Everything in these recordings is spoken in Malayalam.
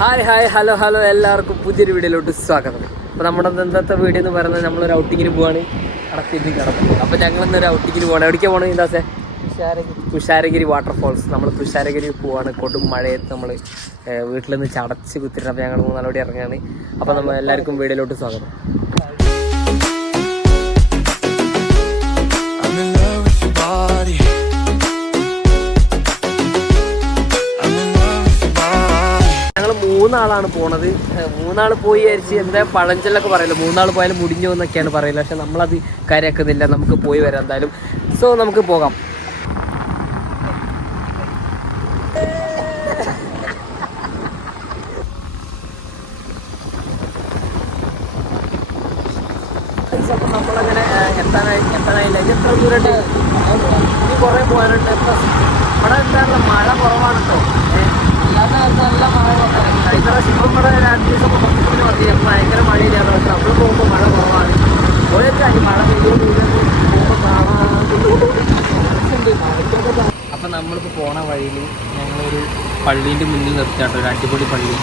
ഹായ് ഹായ് ഹലോ ഹലോ എല്ലാവർക്കും പുതിയൊരു വീഡിയോയിലോട്ട് സ്വാഗതം. അപ്പോൾ നമ്മുടെ ഇന്നത്തെ വീഡിയോ എന്ന് പറയുന്നത് നമ്മളൊരു ഔട്ടിങ്ങിന് പോവാണ്. അടത്തിട്ട് കിടന്നത് അപ്പോൾ ഞങ്ങൾ ഇന്നൊരു ഔട്ടിങ്ങിന് പോവാണ്. എവിടേക്കാണ് പോകണം എന്താസേ തുഷാരഗിരി. വാട്ടർഫോൾസ്. നമ്മൾ തുഷാരഗിരി പോവാണ്. കൊടും മഴയത്ത് നമ്മൾ വീട്ടിൽ നിന്ന് ചടച്ച് കുത്തിയിട്ട് അപ്പോൾ ഞങ്ങൾ മൂന്നാലോടി ഇറങ്ങുകയാണ് അപ്പോൾ നമ്മൾ എല്ലാവർക്കും വീഡിയോയിലോട്ട് സ്വാഗതം. ഞങ്ങൾ മൂന്നാളാണ് പോണത്. മൂന്നാൾ പോയി വിചാരിച്ച് എന്താ പഴഞ്ചൊല്ലൊക്കെ പറയല്ലോ മൂന്നാൾ പോയാലും മുടിഞ്ഞു എന്നൊക്കെയാണ് പറയുന്നത് പക്ഷെ നമ്മളത് കാര്യമാക്കുന്നില്ല നമുക്ക് പോയി വരാം എന്തായാലും. സോ നമുക്ക് പോകാം. എത്താനായി എത്താനായില്ല. ഇനി എത്ര ദൂരമുണ്ട് ഇനി കുറേ പോകാനുണ്ട്. ഇവിടെ എന്താണല്ലോ മഴ കുറവാണ് കേട്ടോ അല്ലാത്ത കാലത്ത് നല്ല മഴ കുറവാണ്. കഴിഞ്ഞ പ്രാവശ്യം ഇപ്പം ഇവിടെ രണ്ട് ദിവസം കുറച്ചുകൂടി മതി അപ്പം ഭയങ്കര മഴയില്ലാതെ പക്ഷെ നമ്മൾ പോകുമ്പോൾ മഴ കുറവാണ് പോയൊക്കെ മഴ അപ്പം നമ്മളിപ്പോൾ പോണ വഴിയിൽ ഞങ്ങളൊരു പള്ളീന്റെ മുന്നിൽ നിർത്തിയാട്ടോ ഒരു അടിപൊളി പള്ളി.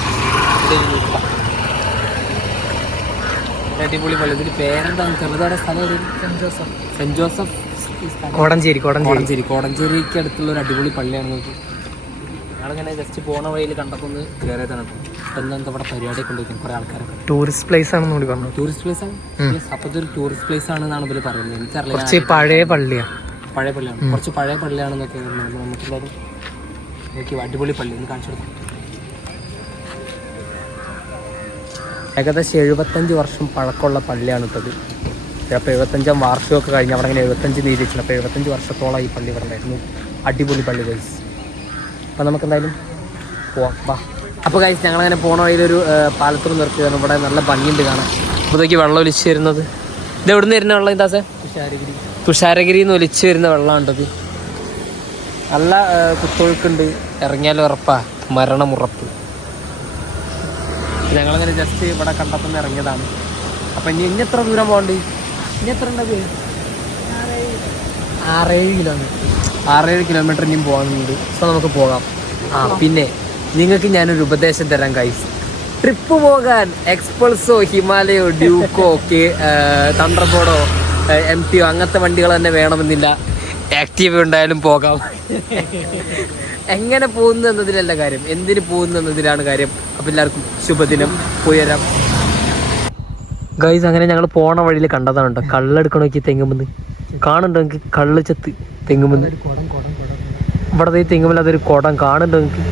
അടിപൊളി പള്ളി. ഇതിന് പേരെന്താണ്? ചെറുതാടെ സ്ഥലം saint saint Joseph saint Joseph Kodanchery Kodanchery. Kodanchery. കോടഞ്ചേരിക്ക് അടുത്തുള്ള ഒരു അടിപൊളി പള്ളിയാണ് നമുക്ക് ഞങ്ങളിങ്ങനെ ജസ്റ്റ് പോണ വഴിയിൽ കണ്ടപ്പോൾ കയറിയതാണ് എന്താ ഇവിടെ പരിപാടിയൊക്കെ ഉണ്ടായിരിക്കും കുറേ ആൾക്കാരൊക്കെ. ടൂറിസ്റ്റ് പ്ലേസ് ആണെന്ന് കൂടി പറഞ്ഞു. ടൂറിസ്റ്റ് പ്ലേസ് ആണ്? അപ്പൊ അപ്പോൾ ഇതൊരു ടൂറിസ്റ്റ് പ്ലേസ് ആണെന്നാണ് ഇവർ പറയുന്നത്. എനിക്കറിയില്ല. കുറച്ച് പഴയ പള്ളിയാണ് പഴയ പള്ളിയാണ്. കുറച്ച് പഴയ പള്ളിയാണെന്നൊക്കെ നമുക്കുള്ളത് നമുക്കെല്ലാവരും നോക്കി അടിപൊളി പള്ളി ഒന്ന് കാണിച്ചു കൊടുക്കാം. ഏകദേശം എഴുപത്തഞ്ച് വർഷം പഴക്കമുള്ള പള്ളിയാണ് ഇട്ടത് ചിലപ്പോൾ എഴുപത്തഞ്ചാം വാർഷികമൊക്കെ കഴിഞ്ഞ് അവിടെ ഇങ്ങനെ എഴുപത്തഞ്ച് നീതിച്ചിട്ടുണ്ട് അപ്പോൾ എഴുപത്തഞ്ച് വർഷത്തോളം ഈ പള്ളി ഇവിടെ ഉണ്ടായിരുന്നു. അടിപൊളി പള്ളി ഗൈസ് അപ്പോൾ നമുക്ക് എന്തായാലും പോവാം. വാ. അപ്പോൾ ഗൈസ് ഞങ്ങളങ്ങനെ പോണ വഴിയിലൊരു പാലത്തിൽ നിർത്തിയതാണ്. ഇവിടെ നല്ല ഭംഗിയുണ്ട് കാണാൻ. അപ്പോഴത്തേക്ക് വെള്ളം ഒലിച്ച് വരുന്നത്. ഇത് എവിടെ നിന്ന് വരുന്ന വെള്ളം ഇതാസേ തുഷാരഗിരി തുഷാരഗിരി. നിന്ന് ഒലിച്ച് വരുന്ന വെള്ളമാണ്ടത് നല്ല കുത്തൊഴുക്കുണ്ട് ഇറങ്ങിയാലും ഉറപ്പാ. മരണമുറപ്പ് ഞങ്ങളങ്ങനെ ജസ്റ്റ് ഇവിടെ കണ്ടപ്പോൾ ഇറങ്ങിയതാണ്. അപ്പം ഇനി ഇനി എത്ര ദൂരം പോകണ്ട്? ഇനി എത്ര ആറേഴ് കിലോമീറ്റർ. ആറേഴ് കിലോമീറ്റർ ഇനിയും പോകാനുണ്ട്. സോ നമുക്ക് പോകാം. ആ പിന്നെ നിങ്ങൾക്ക് ഞാനൊരു ഉപദേശം തരാം കൈസ് ട്രിപ്പ് പോകാൻ എക്സ്പൾസോ ഹിമാലയോ ഡ്യൂക്കോ ഒക്കെ തണ്ടർബോർഡോ എം ടിയോ അങ്ങനത്തെ വണ്ടികൾ തന്നെ വേണമെന്നില്ല. ആക്റ്റീവ് ഉണ്ടായാലും പോകാം. എങ്ങനെ പോകുന്നു എന്നതിലല്ല കാര്യം. എന്തിനു പോകുന്നു എന്നതിലാണ് കാര്യം. അപ്പം എല്ലാവർക്കും ശുഭദിനം. ഉയരം. ഗൈസ് അങ്ങനെ ഞങ്ങൾ പോണ വഴിയിൽ കണ്ടതാണ് കേട്ടോ കള്ളെടുക്കണോ തെങ്ങുമെന്ന്. കാണുന്നുണ്ടോ എനിക്ക് കള്ള് ചെത്ത് തെങ്ങുമെന്ന്. ഇവിടെ ഈ തെങ്ങുമ്പോൾ അതൊരു കുടം കാണുന്നുണ്ടോ എനിക്ക്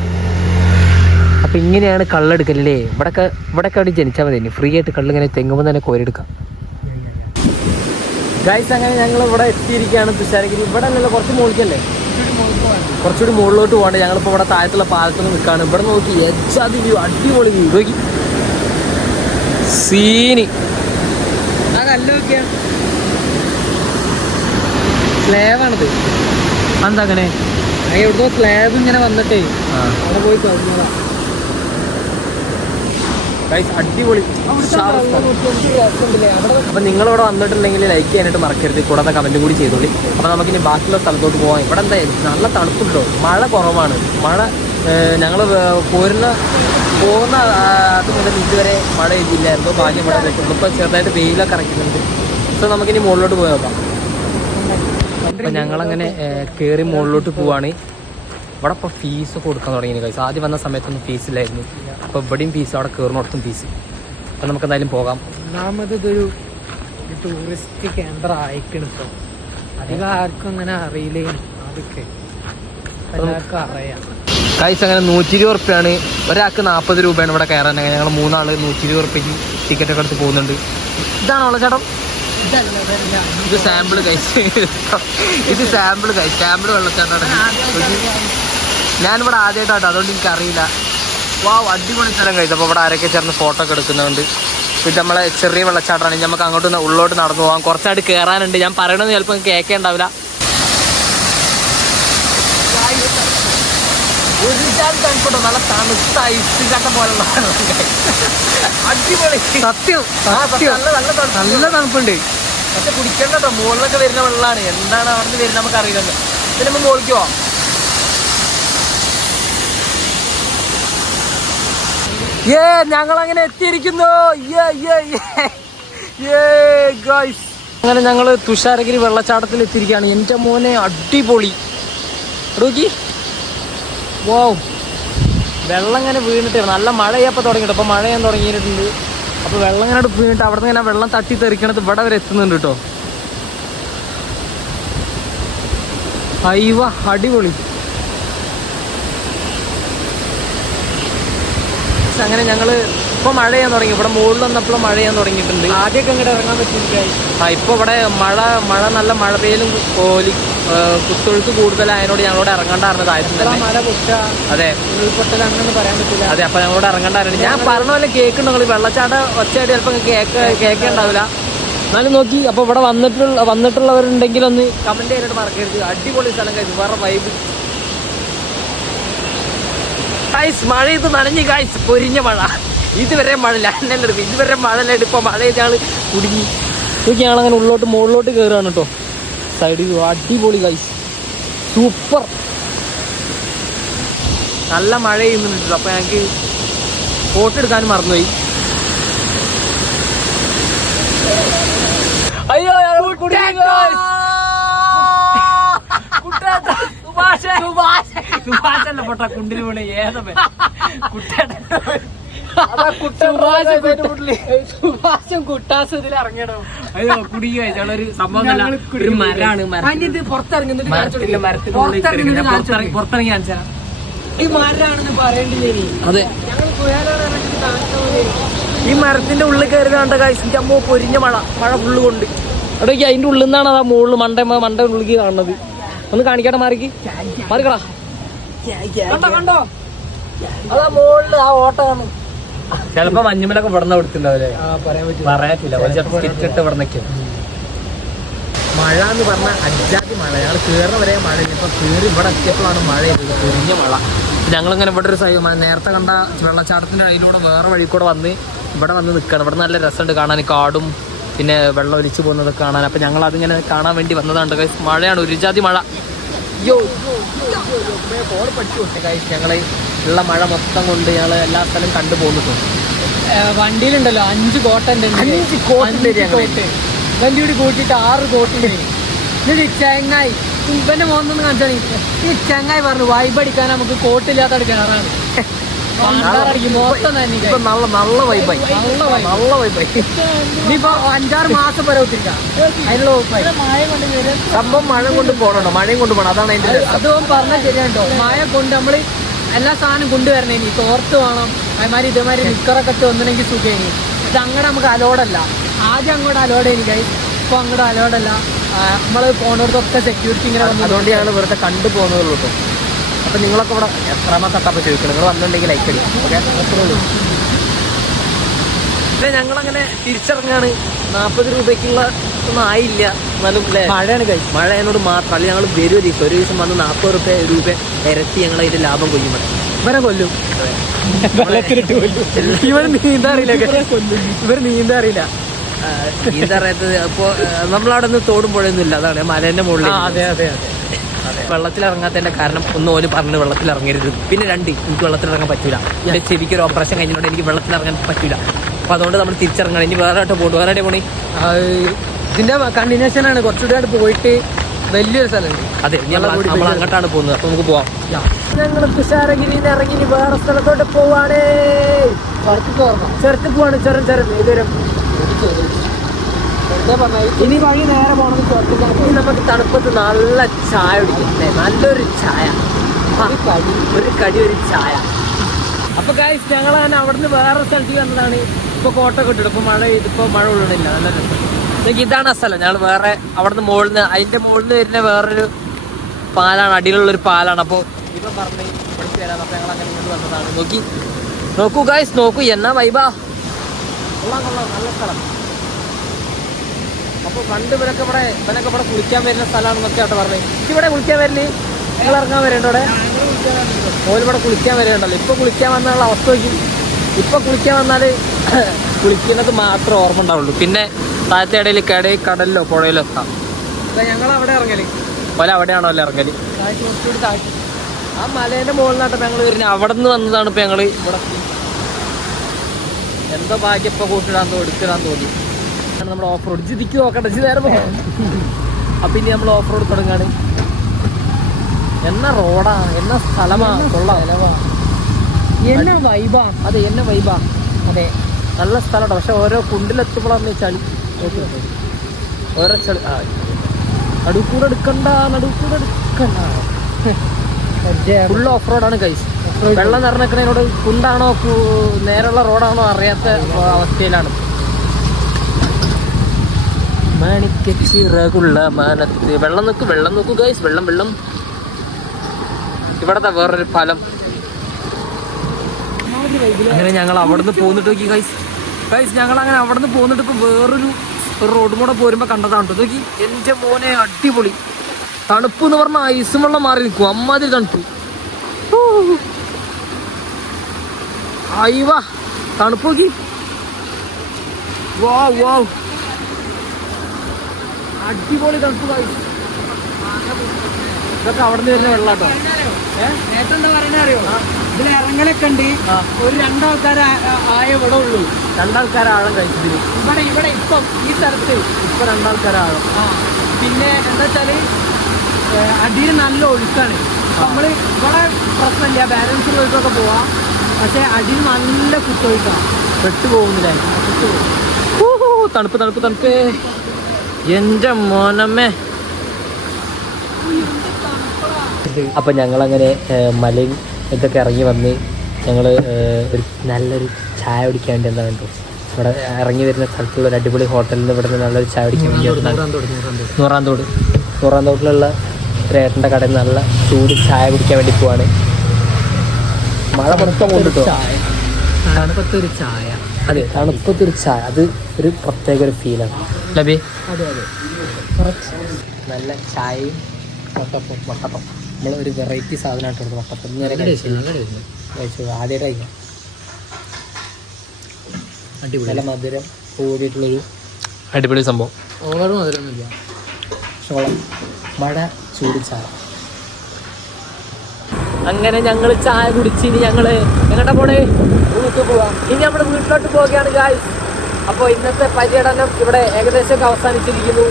അപ്പൊ ഇങ്ങനെയാണ് കള്ളെടുക്കലല്ലേ ഇവിടെ ഇവിടെയൊക്കെ അവിടെ ജനിച്ചാൽ മതി ഫ്രീ ആയിട്ട് കള്ളിങ്ങനെ തെങ്ങുമ്പോൾ തന്നെ കോരെടുക്കാം ഗൈസ് അങ്ങനെ ഞങ്ങൾ ഇവിടെ എത്തിയിരിക്കുകയാണ് തുഷാരഗിരി. ഇവിടെ അല്ലല്ലോ കുറച്ച് മുകളിക്കല്ലേ കുറച്ചുകൂടി മുകളിലോട്ട് പോകണ്ട. ഞങ്ങളിപ്പോൾ ഇവിടെ താഴത്തുള്ള പാലത്തിൽ നിൽക്കുകയാണ് ഇവിടെ നോക്കി എച്ചാതി വ്യൂ അടിപൊളി വ്യൂ. നോക്കി. സീനി. സ്ലാബാണത് എന്താ അങ്ങനെ? എവിടുന്നോ സ്ലാബ് ഇങ്ങനെ വന്നിട്ടേ. അവിടെ പോയി പറഞ്ഞതാ ഗൈസ് അടിപൊളി. അപ്പൊ നിങ്ങളിവിടെ വന്നിട്ടുണ്ടെങ്കിൽ ലൈക്ക് ചെയ്യാനായിട്ട് മറക്കരുത്. കൂടാതെ കമന്റ് കൂടി ചെയ്തോളി. അപ്പൊ നമുക്കിനി ബാക്കിയുള്ള സ്ഥലത്തോട്ട് പോകാം ഇവിടെ എന്താ? നല്ല തണുപ്പുണ്ടോ? മഴ കുറവാണ്. മഴ ഞങ്ങൾ പോരുന്ന പോകുന്ന അത് മുതൽ ഇതുവരെ മഴ എഴുതിയില്ലായിരുന്നു ഭാഗ്യം മഴ വെച്ചിട്ടുണ്ട് ഇപ്പൊ ചെറുതായിട്ട് വെയിലൊക്കെ ഇറക്കുന്നുണ്ട് സോ നമുക്കിനി മുകളിലോട്ട് പോയി നോക്കാം അപ്പൊ ഞങ്ങളങ്ങനെ കയറി മുകളിലോട്ട് പോവാണ്. ഇവിടെ ഇപ്പോൾ ഫീസ് കൊടുക്കാൻ തുടങ്ങി കൈസ് ആദ്യം വന്ന സമയത്തൊന്നും ഫീസ് ഇല്ലായിരുന്നു. അപ്പോൾ ഇവിടെയും ഫീസ് അവിടെ കയറുന്നിടത്തും ഫീസ് അപ്പോൾ നമുക്ക് എന്തായാലും പോകാം. ഒന്നാമത് ഇതൊരു ടൂറിസ്റ്റ് കേന്ദ്രം ആയിക്കണം ഇപ്പോൾ അധികം ആർക്കും അങ്ങനെ അറിയില്ലേ? അതൊക്കെ എല്ലാവർക്കും അറിയാം. കൈസ് അങ്ങനെ നൂറ്റി ഇരുപത് റുപ്യാണ് ഒരാൾക്ക് നാൽപ്പത് രൂപയാണ് ഇവിടെ കയറാൻ. അങ്ങനെ ഞങ്ങൾ മൂന്നാൾ നൂറ്റി ഇരുപത് റുപ്യക്ക് ടിക്കറ്റ് ഒക്കെ എടുത്ത് പോകുന്നുണ്ട്. ഇതാണോ ചേട്ടം ഇത് സാമ്പിൾ കൈസ് ഇത് സാമ്പിൾ കഴിച്ച് സാമ്പിൾ വെള്ളച്ചാട്ടാണ് ഞാനിവിടെ ആദ്യമായിട്ടാട്ടോ അതുകൊണ്ട് എനിക്കറിയില്ല. വാ അടിപൊളി സ്ഥലം കഴിച്ചു അപ്പോൾ ഇവിടെ ആരൊക്കെ ചേർന്ന് ഫോട്ടോ ഒക്കെ എടുക്കുന്നുണ്ട്. ഇത് നമ്മളെ ചെറിയ വെള്ളച്ചാട്ടമാണ്. നമുക്ക് അങ്ങോട്ട് ഉള്ളോട്ട് നടന്നു പോകാം കുറച്ചായിട്ട് കയറാനുണ്ട് ഞാൻ പറയണമെന്ന് ചിലപ്പോൾ കേൾക്കേണ്ടാവില്ല തണുപ്പുണ്ടോ നല്ല തണുത്ത ഐസ് ചട്ടം പോലുള്ള അടിപൊളി. സത്യം നല്ല തണുപ്പുണ്ട്. പക്ഷെ കുടിക്കണ്ടോ മുകളിലൊക്കെ വരുന്ന വെള്ളമാണ്. എന്താണ് അവിടെ നിന്ന് വരുന്നത് നമുക്ക് അറിയില്ലല്ലോ ഇതിന് മുമ്പ് മുകളിലേക്ക് പോവാം. ഏ ഞങ്ങൾ അങ്ങനെ എത്തിയിരിക്കുന്നു അങ്ങനെ ഞങ്ങൾ തുഷാരഗിരി വെള്ളച്ചാട്ടത്തിൽ എത്തിയിരിക്കുകയാണ്. എന്റെ മോനെ അടിപൊളി. റൂക്കി. വോ വെള്ളം ഇങ്ങനെ വീണിട്ടേ നല്ല മഴയപ്പോൾ തുടങ്ങിയിട്ട് അപ്പോൾ മഴയാൻ തുടങ്ങിയിട്ടുണ്ട്. അപ്പോൾ വെള്ളം ഇങ്ങനെ വീണിട്ട് അവിടെ നിന്ന് ഇങ്ങനെ വെള്ളം തട്ടി തെറിക്കണത് ഇവിടെ വരെ എത്തുന്നുണ്ട് കേട്ടോ. അയ്യ അടിപൊളി. അങ്ങനെ ഞങ്ങൾ ഇപ്പൊ മഴ ചെയ്യാൻ തുടങ്ങി. ഇവിടെ മുകളിൽ വന്നപ്പോൾ മഴ ചെയ്യാൻ തുടങ്ങിയിട്ടുണ്ട്. ആദ്യമൊക്കെ അങ്ങോട്ട് ഇറങ്ങാൻ പറ്റിയിരിക്കായി. ആ ഇപ്പൊ ഇവിടെ മഴ മഴ നല്ല മഴ പെയ്യലും കോലി ആ, കുത്തൊഴുക്ക് കൂടുതലായതിനോട് ഞങ്ങളോട് ഇറങ്ങണ്ടായിരുന്നു പൊട്ട അതെ. ഉരുൾപൊട്ടൽ അങ്ങനെ പറയാൻ പറ്റില്ല. അതെ അപ്പൊ ഞങ്ങളോട് ഇറങ്ങണ്ടായിരുന്നു. ഞാൻ പറഞ്ഞ പോലെ കേൾക്കുന്നുണ്ട് നിങ്ങൾ വെള്ളച്ചാട്ട ഒച്ചയായിട്ട് ചിലപ്പോൾ കേക്ക് കേൾക്കേണ്ടാവില്ല. എന്നാലും നോക്കി അപ്പൊ ഇവിടെ വന്നിട്ടുള്ള വന്നിട്ടുള്ളവരുണ്ടെങ്കിൽ ഒന്ന് കമന്റ് ചെയ്തിട്ട് മറക്കരുത്. അടിപൊളി സ്ഥലം കഴിച്ചു. വേറെ വൈബ് ഗൈസ് മഴ ഇത് നനഞ്ഞ് ഗൈസ് പൊരിഞ്ഞ മഴ. ഇതുവരെ മഴ ലാൻഡ് ഇതുവരെ മഴ ഇല്ലാണ്ട് ഇപ്പൊ മഴ ഞങ്ങൾ കുടുങ്ങി. നോക്കി ഞങ്ങളങ്ങനെ ഉള്ളോട്ട് മുകളിലോട്ട് കയറുകയാണ് കേട്ടോ. സൈഡിൽ അടിപൊളി ഗൈസ് സൂപ്പർ നല്ല മഴ ചെയ്യുന്നുണ്ടല്ലോ അപ്പൊ ഞങ്ങൾക്ക് ഫോട്ടോ എടുക്കാനും മറന്നുപോയി. അയ്യോ സുഭാഷ്. കുട്ടേട്ടാ, സുഭാഷേ. പൊട്ട കുണ്ടിന് വീണ് ഏതപ്പേ സുഭാഷും കുട്ടാസും ഇതിൽ ഇറങ്ങിയടോ. അയ്യോ കുടിക്കുക ചിലൊരു സംഭവം ഒരു മരാണ് മരം ഇത് പുറത്തിറങ്ങുന്നിട്ട് മരത്തിന്റെ പുറത്തിറങ്ങി പുറത്തിറങ്ങി കാണിച്ചാ ഈ മരാണെന്ന് പറയേണ്ടില്ലേ അതെ. ഞങ്ങൾ ഈ മരത്തിന്റെ ഉള്ളിൽ കയറി കണ്ട കാഴ്ച അമ്മോ പൊരിഞ്ഞ മഴ മഴ ഫുള്ള് കൊണ്ട്. അവിടെ അതിന്റെ ഉള്ളിൽ നിന്നാണ് അതാ മുകളിൽ മണ്ട മണ്ട ഉള്ളിൽ കാണുന്നത്. ഒന്ന് കാണിക്കട്ടെ മാറിക്ക്. മാറിക്കടാ. കണ്ടോ കണ്ടോ? അതാ ആ ഓട്ടാണ് ചിലപ്പോ മഞ്ഞുമലൊക്കെ ഇവിടെ നിന്ന് കൊടുത്തിട്ടുണ്ടാവില്ലേ സ്കിറ്റിട്ട് ഇവിടെ നിൽക്കും മഴ എന്ന് പറഞ്ഞാൽ അജാതി മഴ. ഞങ്ങൾ കയറുന്ന വരെ മഴ ഇപ്പൊ കയറി ഇവിടെ എത്തിയപ്പോഴാണ് മഴ പൊരിഞ്ഞ മഴ. ഞങ്ങളിങ്ങനെ ഇവിടെ ഒരു സൈ- മ- നേരത്തെ കണ്ട വെള്ളച്ചാട്ടത്തിന്റെ അടിയിലൂടെ വേറെ വഴി കൂടെ വന്ന് ഇവിടെ വന്ന് നിൽക്കണം ഇവിടെ നല്ല രസമുണ്ട് കാണാൻ. കാടും പിന്നെ വെള്ളം ഒലിച്ചു പോകുന്നതൊക്കെ കാണാൻ. അപ്പൊ ഞങ്ങൾ അതിങ്ങനെ കാണാൻ വേണ്ടി വന്നതാണ്. മഴയാണ്. ഒരു ജാതി മഴ. യോ ഫോൺ പഠിച്ചു ഗൈസ് ഞങ്ങൾ ഉള്ള മഴ മൊത്തം കൊണ്ട് ഞങ്ങൾ എല്ലാ സ്ഥലം കണ്ടു പോകുന്നു ഏ, വണ്ടിയിലുണ്ടല്ലോ അഞ്ച് കോട്ടന്റെ അഞ്ച് ഞങ്ങൾ. വണ്ടി കൂടി കൂട്ടിയിട്ട് ആറ് കോട്ടിന്റെ എന്നിട്ട് ചെങ്ങായി ഇവന്റെ മോന്നു കാണിച്ചാൽ ഈ ചെങ്ങായി പറഞ്ഞു വൈബടിക്കാൻ നമുക്ക് കോട്ടില്ലാത്ത കിണറാണ് ഇപ്പൊ നല്ല നല്ല വൈബായി നല്ല വൈബായി ഇനിയിപ്പോ അഞ്ചാറ് മാസം വരെ ഒത്തിരിക്കാം. അതിനുള്ള സംഭവം മഴ കൊണ്ട് പോകണോ മഴയും കൊണ്ട് പോകണം അതാണ് അതിന്റെ അതും അത് ഓൻ പറഞ്ഞ ശരിയാണ്ടോ മഴ കൊണ്ട് നമ്മൾ എല്ലാ സാധനം കൊണ്ടുവരണേ ഇനി. തോർത്ത് വേണം. അതുമാതിരി ഇതേമാതിരി നിക്കറൊക്കെ ഇട്ട് വന്നില്ലെങ്കിൽ സുഖേനി പക്ഷെ അങ്ങോട്ട് നമുക്ക് അലോഡല്ല ആദ്യം അങ്ങോട്ട് അലോഡ് എനിക്ക് ഇപ്പൊ അങ്ങോട്ട് അലോഡല്ല നമ്മൾ പോണവർക്കൊക്കെ സെക്യൂരിറ്റി ഇങ്ങനെ അതുകൊണ്ട് ഞങ്ങൾ വെറുതെ കണ്ടു പോകുന്നതുള്ളൂ അപ്പൊ നിങ്ങളൊക്കെ ഇവിടെ എത്രമാ തട്ടപ്പോ ചോദിക്കണം നിങ്ങൾ വന്നിട്ടുണ്ടെങ്കിൽ ലൈക്ക് അടി ഓക്കെ പിന്നെ ഞങ്ങളങ്ങനെ തിരിച്ചിറങ്ങാണ്. നാൽപ്പത് രൂപയ്ക്കുള്ള ഒന്നും ആയില്ല. എന്നാലും അല്ലേ മഴയാണ് കഴിച്ചു മഴ എന്നോട് മാത്രം. അല്ലെങ്കിൽ ഞങ്ങൾ വരും ഒരു ദിവസം. ഒരു ദിവസം വന്ന് നാൽപ്പത് രൂപ രൂപ ഇരട്ടി ഞങ്ങൾ അതിന്റെ ലാഭം കൊയ്യും ഇവരെ കൊല്ലും. ഇവർ നീന്താ അറിയില്ല ഇവർ നീന്താറിയില്ല ഇവർ നീന്താറിയില്ല നീന്തറിയാത്തത് അപ്പോൾ നമ്മളവിടെ നിന്ന് തോടുമ്പോഴൊന്നും ഇല്ല. അതാണ് മലേന്റെ മുകളിൽ അതെ അതെ അതെ. വെള്ളത്തിൽ ഇറങ്ങാത്തതിന്റെ കാരണം ഒന്ന് ഓൽ പറഞ്ഞു വെള്ളത്തിൽ ഇറങ്ങരുത് പിന്നെ രണ്ട് എനിക്ക് വെള്ളത്തിൽ ഇറങ്ങാൻ പറ്റൂല. എന്റെ ചെവിക്ക് ഒരു ഓപ്പറേഷൻ കഴിഞ്ഞിട്ട് എനിക്ക് വെള്ളത്തിൽ ഇറങ്ങാൻ പറ്റൂല. അപ്പൊ അതുകൊണ്ട് നമ്മൾ തിരിച്ചിറങ്ങണം. ഇനി വേറെ ആയിട്ട് പോകണം വേറെ പോണി? ഇതിന്റെ കണ്ടിന്യൂഷൻ ആണ്. കുറച്ചുകൂടി പോയിട്ട് വലിയൊരു സ്ഥലമുണ്ട്. അതെ നമ്മൾ. അങ്ങോട്ടാണ് പോകുന്നത്. അപ്പൊ നമുക്ക് പോവാം. ഞങ്ങൾ തുഷാരഗിരിന്ന് ഇറങ്ങി ഇനി വേറെ സ്ഥലത്തോട്ട് പോവാണേ. ചെറുത്ത് പോവാണ്. ചെറു ചെറു. ഇതുവരെ ഇനി വഴി നേരെ പോകണം നമുക്ക് തണുപ്പത്ത് നല്ല ചായ കുടിക്കട്ടെ നല്ലൊരു ചായ. ഒരു കടി. ഒരു ചായ. അപ്പൊ ഗൈസ് ഞങ്ങൾ തന്നെ അവിടുന്ന് വേറെ സ്ഥലത്ത് വന്നതാണ്. ഇപ്പൊ കോട്ട കിട്ടും ഇപ്പൊ മഴ ഇതിപ്പോ മഴ ഉള്ളില്ല നല്ല രസം. എനിക്ക് ഇതാണ് ആ സ്ഥലം. ഞങ്ങൾ വേറെ അവിടുന്ന് മുകളിൽ നിന്ന് അതിന്റെ മുകളിൽ നിന്ന് വരുന്ന വേറൊരു പാലാണ് അടിയിലുള്ളൊരു പാലാണ്. അപ്പോൾ ഇവ പറഞ്ഞ് പഠിച്ചു തരാം അപ്പൊ ഞങ്ങൾ അങ്ങനെ ഇങ്ങോട്ട് വന്നതാണ്. നോക്കി. നോക്കൂ ഗായ്സ് നോക്കൂ എന്നാ വൈബാ കൊള്ളാം കൊള്ളാം. നല്ല സ്ഥലം. അപ്പൊ പണ്ട് ഇവരൊക്കെ ഇവിടെ ഇവനൊക്കെ ഇവിടെ കുളിക്കാൻ വരുന്ന സ്ഥലമാണെന്നൊക്കെ ആട്ടോ പറഞ്ഞത് ഇവിടെ കുളിക്കാൻ വരൽ? നിങ്ങൾ ഇറങ്ങാൻ വരേണ്ട ഇവിടെ ഓൽ ഇവിടെ കുളിക്കാൻ വരേണ്ടല്ലോ. ഇപ്പൊ കുളിക്കാൻ വന്നുള്ള അവസ്ഥ നോക്കി. ഇപ്പൊ കുളിക്കാൻ വന്നാൽ കുളിക്കുന്നത് മാത്രമേ ഓർമ്മ ഉണ്ടാവുള്ളൂ. പിന്നെ താഴത്തെ ഇടയിൽ കടയിൽ കടലിലോ പുഴയിലോ എത്താം ഞങ്ങൾ അവിടെ ഇറങ്ങൽ. ഓല അവിടെയാണോ അല്ലേ ഇറങ്ങൽ? ആ മലേന്റെ മുകളിലായിട്ട് ഞങ്ങൾ വരുന്നത് അവിടെ നിന്ന് വന്നതാണ് ഇപ്പൊ ഞങ്ങൾ ഇവിടെ. എന്തോ ഭാഗ്യം ഇപ്പൊ കൂട്ടിടാൻ തോന്നി എടുക്കിടാൻ തോന്നി. ആണ് നമ്മുടെ ഓഫ് റോഡ് ജിതിക്ക് നോക്കണ്ട ജി നേരെ അപ്പൊ ഇനി നമ്മൾ ഓഫ് റോഡ് തുടങ്ങാണ്. എന്ന റോഡാ എന്ന സ്ഥലമാ? കൊള്ളാം. എന്ന വൈബാ അതെ എന്നെ വൈബാ അതെ. നല്ല സ്ഥലമാണ് പക്ഷെ ഓരോ കുണ്ടിലെത്തുമ്പോഴാന്ന് ചളി. ഓരോ ചളി. ആ നടുക്കൂടെ എടുക്കണ്ട നടുക്കൂടെ എടുക്കണ്ട. ഫുൾ ഓഫ് റോഡാണ് കൈസ് വെള്ളം നിറഞ്ഞിരിക്കുന്നതിനോട് കുണ്ടാണോ നേരുള്ള നേരെയുള്ള റോഡാണോ അറിയാത്ത അവസ്ഥയിലാണ്. മണിക്കച്ചിറകുള്ള മാനത്ത്. വെള്ളം നോക്കൂ വെള്ളം നോക്കൂ ഗൈസ് വെള്ളം വെള്ളം. ഇവിടത്തെ വേറൊരു ഫലം. അങ്ങനെ ഞങ്ങൾ അവിടുന്ന് പോന്നിട്ട് നോക്കി ഗൈസ് ഗൈസ് ഞങ്ങൾ അങ്ങനെ അവിടുന്ന് പോന്നിട്ട് ഇപ്പൊ വേറൊരു റോഡും കൂടെ പോരുമ്പോ കണ്ടതാണ്. നോക്കി എന്റെ മോനെ അടിപൊളി. തണുപ്പ് എന്ന് പറഞ്ഞാൽ ഐസും വെള്ളം മാറി നിൽക്കും. അമ്മാതിരി തണുപ്പ്. അയ്യവാ തണുപ്പ് നോക്കി. വാ വാ. അടിപൊളി തണുപ്പ് ഇതൊക്കെ അവിടെ നിന്ന് വരുന്ന വെള്ളാട്ടോ. നേരത്തെ എന്താ പറയുന്നത് അറിയോ? ഇതിൽ ഇറങ്ങലൊക്കെ ഉണ്ട്. ഒരു രണ്ടാൾക്കാർ ആയ ഇവിടെ ഉള്ളൂ. രണ്ടാൾക്കാരാഴം കഴിച്ചതിന് ഇവിടെ ഇവിടെ ഇപ്പം ഈ തരത്തിൽ ഇപ്പൊ രണ്ടാൾക്കാരാഴം ആ. പിന്നെ എന്താ വെച്ചാൽ അടിയിൽ നല്ല ഒഴുക്കാണ്. നമ്മൾ ഇവിടെ പ്രശ്നമില്ല. ബാലൻസിൽ ഒഴുക്കൊക്കെ പോവാം. പക്ഷെ അടിയിൽ നല്ല കുത്തൊഴുക്കാം. പെട്ടു പോകുന്നില്ല? തണുപ്പ് തണുപ്പ് തണുപ്പ്. എന്റെ മോനമ്മേ. അപ്പൊ ഞങ്ങളങ്ങനെ അങ്ങനെ മലയിൽ ഇതൊക്കെ ഇറങ്ങി വന്ന് ഞങ്ങൾ ഒരു നല്ലൊരു ചായ കുടിക്കാൻ വേണ്ടി എന്താ കണ്ടു ഇവിടെ ഇറങ്ങി വരുന്ന സ്ഥലത്തുള്ള ഒരു അടിപൊളി ഹോട്ടലിൽ നിന്ന് ഇവിടെ നിന്ന് നല്ലൊരു ചായ കുടിക്കാൻ വേണ്ടി. നൂറാന്തോട് നൂറാന്തോട്ടിലുള്ള ഏട്ടന്റെ കടയിൽ നല്ല ചൂട് ചായ കുടിക്കാൻ വേണ്ടി പോവാണ്. മഴ പുറത്തം കൊണ്ടിട്ടോ തണുപ്പത്തൊരു ചായ. അതെ തണുപ്പത്തൊരു ചായ. അത് ഒരു പ്രത്യേക ഒരു ഫീലാണ് ലബി നല്ല ചായയും വട്ടപ്പം വട്ടപ്പം നമ്മൾ ഒരു വെറൈറ്റി സാധനമായിട്ടുണ്ട് വട്ടപ്പം ഇന്നലെ കഴിച്ചു ആദ്യമായിട്ട് കഴിക്കാം. നല്ല മധുരം കൂടിയിട്ടുള്ളൊരു അടിപൊളി സംഭവം. ഓവർ മധുരമൊന്നുമില്ല. ചോളം. മഴ ചൂട് ചായ അങ്ങനെ ഞങ്ങൾ ചായ കുടിച്ച് ഇനി ഞങ്ങൾ എങ്ങോട്ടാ പോണേ? വീട്ടിൽ പോവാം. ഇനി നമ്മുടെ വീട്ടിലോട്ട് പോവുകയാണ് ഗായ്സ് അപ്പോൾ ഇന്നത്തെ പര്യടനം ഇവിടെ ഏകദേശമൊക്കെ അവസാനിച്ചിരിക്കുന്നു.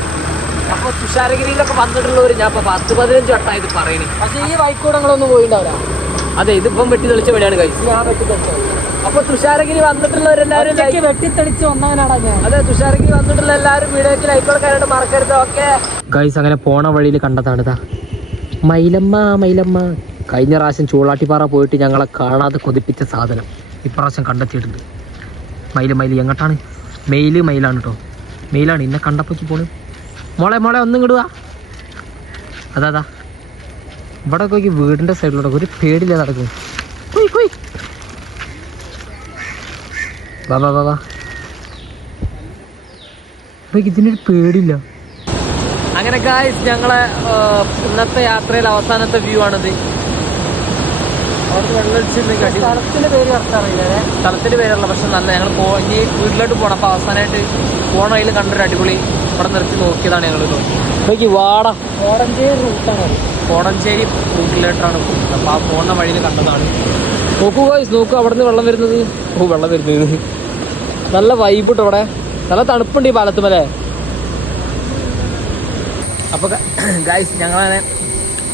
അപ്പോൾ തുഷാരഗിരിയിലൊക്കെ വന്നിട്ടുള്ളവർ ഞാൻ ഇപ്പോൾ പത്ത് പതിനഞ്ച് വട്ടം ഇത് പറയണേ. പക്ഷേ ഈ വൈക്കൂടങ്ങളൊന്നും പോയിണ്ടാവില്ല. അതെ ഇതിപ്പം വെട്ടി തെളിച്ച വഴിയാണ് കഴിച്ചത് ഞാൻ വെട്ടിത്തെളിച്ചത് അപ്പോൾ തുഷാരഗിരി വന്നിട്ടുള്ളവരെല്ലാവരും വെട്ടിത്തെളിച്ച് വന്നവനാടാ ഞാൻ. അതെ തുഷാരഗിരി വന്നിട്ടുള്ള എല്ലാവരും വീഡിയോക്ക് ലൈക്കുകളൊക്കെ മറക്കരുത് ഓക്കെ ഗൈസ് അങ്ങനെ പോണ വഴിയിൽ കണ്ടതാണിത. മൈലമ്മ മൈലമ്മ. കഴിഞ്ഞ പ്രാവശ്യം ചൂളാട്ടിപ്പാറ പോയിട്ട് ഞങ്ങളെ കാണാതെ കൊതിപ്പിച്ച സാധനം ഇപ്രാവശ്യം കണ്ടെത്തിയിട്ടുണ്ട്. മൈലും മൈലി എങ്ങോട്ടാണ്? മെയിൽ മെയിലാണ് കേട്ടോ മെയിലാണ് ഇന്നെ കണ്ടപ്പോക്ക് പോണ്. മോളെ മോളെ ഒന്നും കിടുക അതാ അതാ. ഇവിടെ നോക്കി വീടിന്റെ സൈഡിലൂടെ ഒരു പേടില്ല നടക്കും. വാ വാ വാ ഇതിനൊരു പേടില്ല അങ്ങനെ ഗായ്സ് ഞങ്ങളെ ഇന്നത്തെ യാത്രയിൽ അവസാനത്തെ വ്യൂ ആണിത്. വെള്ളമടിച്ചിട്ടുണ്ടെങ്കിൽ സ്ഥലത്തിന്റെ പേര് കറക്റ്റ് അറിയില്ലേ സ്ഥലത്തിന്റെ പേരല്ല പക്ഷെ നല്ല ഞങ്ങൾ പോ ഇനി വീട്ടിലോട്ട് പോകണം അപ്പൊ അവസാനമായിട്ട് പോണ കയ്യിൽ കണ്ടൊരു അടിപൊളി ഇവിടെ നിർത്തി നോക്കിയതാണ് ഞങ്ങൾ നോക്കി വാട. ഓറഞ്ച് റൂട്ടാണ് അത്. കോടഞ്ചേരി റൂട്ടിലോട്ടാണ് പോകുന്നത് അപ്പൊ ആ പോണ വഴിയിൽ കണ്ടതാണ്. നോക്കൂ ഗായ്സ് നോക്കൂ അവിടെ നിന്ന് വെള്ളം വരുന്നത്. ഓ വെള്ളം വരുന്നത്. നല്ല വൈബ് ഇട്ടോ അവിടെ നല്ല തണുപ്പുണ്ട് ഈ പാലത്തുമല്ലേ അപ്പൊ ഗായ്സ് ഞങ്ങളങ്ങനെ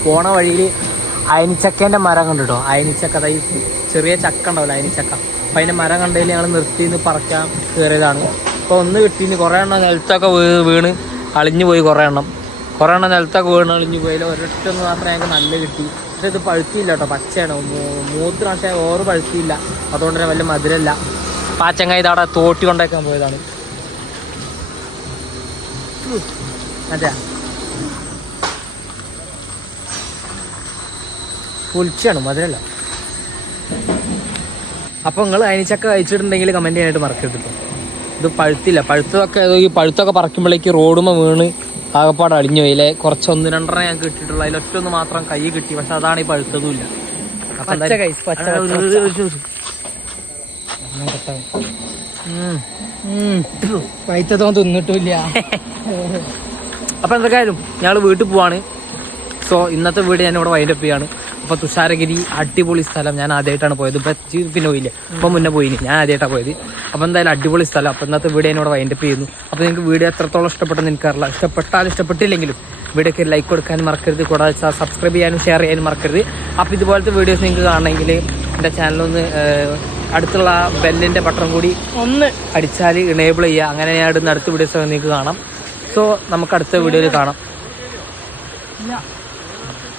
പോണ വഴിയിൽ അയനിച്ചക്കേന്റെ മരം കണ്ടിട്ടോ? അയനിച്ചക്ക ചെറിയ ചക്ക ഉണ്ടാവില്ല അയനിച്ചക്ക. അപ്പൊ അതിന്റെ മരം കണ്ടതിൽ ഞങ്ങൾ നിർത്തിന്ന് പറിക്കാൻ കയറിയതാണ്. അപ്പോൾ ഒന്ന് കിട്ടി കുറേ എണ്ണം നിലത്തൊക്കെ വീണ് അളിഞ്ഞു പോയി കുറേ എണ്ണം. കുറേ എണ്ണം നിലത്തൊക്കെ വീണ് അളിഞ്ഞു പോയി. ഒരൊറ്റൊന്ന് മാത്രമേ ഞങ്ങൾക്ക് നല്ല കിട്ടി. പക്ഷേ ഇത് പഴുത്തിയില്ല കേട്ടോ പച്ചയാണ്. മൂത്ത് പക്ഷേ ഓറ് പഴുത്തിയില്ല. അതുകൊണ്ട് തന്നെ വലിയ മധുരമല്ല പാച്ചങ്ങ ഇത് അവിടെ തോട്ടി കൊണ്ടേക്കാൻ പോയതാണ്. അതെ. പൊളിച്ചാണ് മധുരല്ല. അപ്പോൾ നിങ്ങൾ അനിച്ചക്ക കഴിച്ചിട്ടുണ്ടെങ്കിൽ കമന്റ് ചെയ്യാനായിട്ട് മറക്കരുത് കേട്ടോ ഇത് പഴുത്തില്ല. പഴുത്തതൊക്കെ ഈ പഴുത്തൊക്കെ പറക്കുമ്പോഴേക്ക് റോഡുമ വീണ് ആകപ്പാട് അടിഞ്ഞു പോയില്ലേ കുറച്ച് ഒന്ന് രണ്ടെണ്ണം ഞാൻ കിട്ടിയിട്ടുള്ളൂ. ഒന്ന് മാത്രം കൈ കിട്ടി. പക്ഷെ അതാണ് ഈ പഴുത്തതും ഇല്ല. വൈത്തതോ തിന്നിട്ടില്ല അപ്പൊ എന്തൊക്കെയായാലും ഞങ്ങൾ വീട്ടിൽ പോവാണ്. സോ ഇന്നത്തെ വീട് ഞാൻ ഇവിടെ വൈൻഡപ്പ് ചെയ്യാണ്. അപ്പോൾ തുഷാരഗിരി അടിപൊളി സ്ഥലം. ഞാൻ ആദ്യമായിട്ടാണ് പോയത്. ഇപ്പൊ പിന്നെ പോയില്ല? ഇപ്പൊ മുന്നേ പോയിന് ഞാൻ ആദ്യമായിട്ടാണ് പോയത്. അപ്പൊ എന്തായാലും അടിപൊളി സ്ഥലം. അപ്പൊ ഇന്നത്തെ വീഡിയോ എന്നോട് വൈൻഡപ്പ് ചെയ്യുന്നു. അപ്പൊ നിങ്ങൾക്ക് വീഡിയോ എത്രത്തോളം ഇഷ്ടപ്പെട്ടെന്ന് എനിക്കറിയില്ല. ഇഷ്ടപ്പെട്ടാലും ഇഷ്ടപ്പെട്ടില്ലെങ്കിലും വീഡിയോക്ക് ലൈക്ക് കൊടുക്കാനും മറക്കരുത്. കൂടാതെ സബ്സ്ക്രൈബ് ചെയ്യാനും ഷെയർ ചെയ്യാനും മറക്കരുത്. അപ്പോൾ ഇതുപോലത്തെ വീഡിയോസ് നിങ്ങൾക്ക് കാണണമെങ്കിൽ എന്റെ ചാനലൊന്ന് അടുത്തുള്ള ബെല്ലിന്റെ ബട്ടൺ കൂടി ഒന്ന് അടിച്ചാൽ ഇണേബിൾ ചെയ്യുക. അങ്ങനെ ഞാൻ അടുത്ത വീഡിയോസ് നിങ്ങൾക്ക് കാണാം. സോ നമുക്ക് അടുത്ത വീഡിയോയിൽ കാണാം.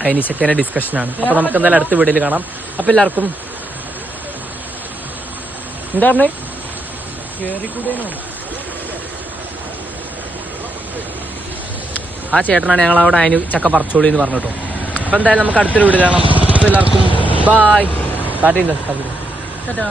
അതിന് ചെക്കേന്റെ ഡിസ്കഷനാണ് അപ്പോൾ നമുക്ക് എന്തായാലും അടുത്ത വീഡിയോയിൽ കാണാം. അപ്പോൾ എല്ലാവർക്കും എന്താ പറഞ്ഞേ? കേറിക്കൂടേനോ ആ ചേട്ടനാണ് ഞങ്ങൾ അവിടെ അതിന് ചക്ക പറിച്ചോളി എന്ന് പറഞ്ഞിട്ടോ. അപ്പോൾ എന്തായാലും നമുക്ക് അടുത്തൊരു വീഡിയോ കാണാം. അപ്പോൾ എല്ലാവർക്കും ബായ് ചെയ്യുന്നത് ചേട്ടാ